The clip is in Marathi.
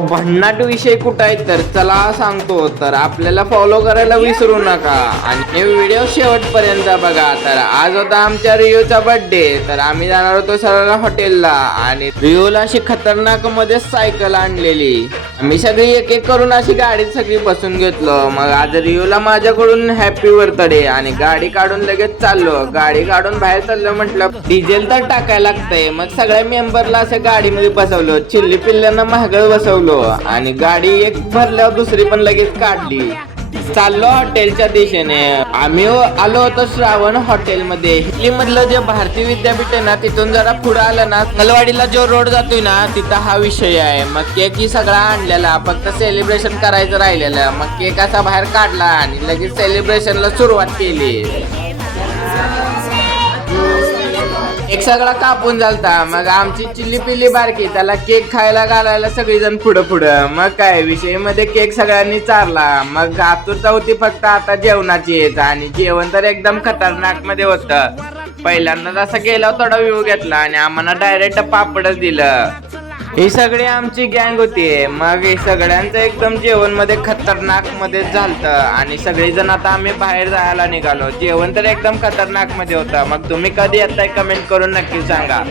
भन्नाट विषय कुठं आहे तर चला सांगतो. तर आपल्याला फॉलो करायला विसरू नका आणि हे व्हिडिओ शेवटपर्यंत बघा. तर आज होता आमच्या रिओचा बर्थडे. तर आम्ही जाणार होतो सरळ हॉटेलला आणि रिओला अशी खतरनाक मध्ये सायकल आणलेली. आम्ही सगळी एक एक करून अशी गाडीत सगळी बसून घेतलो. मग आज रिओला माझ्याकडून हॅपी बर्थडे आणि गाडी काढून लगेच चाललो. गाडी काढून बाहेर चाललो म्हटलं डिझेल तर टाकायला लागतंय. मग सगळ्या मेंबरला असं गाडीमध्ये बसवलं. चिल्ली पिल्ल्यांना महागळ बसवलं आणि गाडी एक भरल्यावर दुसरी पण लगेच काढली. चाललो हॉटेलच्या दिशेने. आम्ही आलो होतो श्रावण हॉटेलमध्ये. इटली मधलं जे भारतीय विद्यापीठ आहे ना तिथून जरा पुढे आलं ना नलवाडीला जो रोड जातोय ना तिथं हा विषय आहे. मग केक ही सगळा आणलेला फक्त सेलिब्रेशन करायचं राहिलेलं. मग केक असा बाहेर काढला आणि लगेच सेलिब्रेशनला सुरुवात केली. एक सगळा कापून झालता. मग आमची चिल्ली पिल्ली बारकी त्याला केक खायला घालायला सगळीजण पुढं. मग काय विषय मध्ये केक सगळ्यांनी चारला. मग आतुरता होती फक्त आता जेवणाची आणि जेवण तर एकदम खतरनाक मध्ये होतं. पहिल्यांदा असं गेलं थोडा व्ह्यू घेतला आणि आम्हाला डायरेक्ट पापडच दिलं. ही सगळी आमची गँग होती. मग हे सगळ्यांचं एकदम जेवण मध्ये खतरनाक मध्ये झालत आणि सगळेजण आता आम्ही बाहेर जायला निघालो. जेवण तर एकदम खतरनाक मध्ये होतं. मग तुम्ही कधी येताय कमेंट करून नक्की सांगा.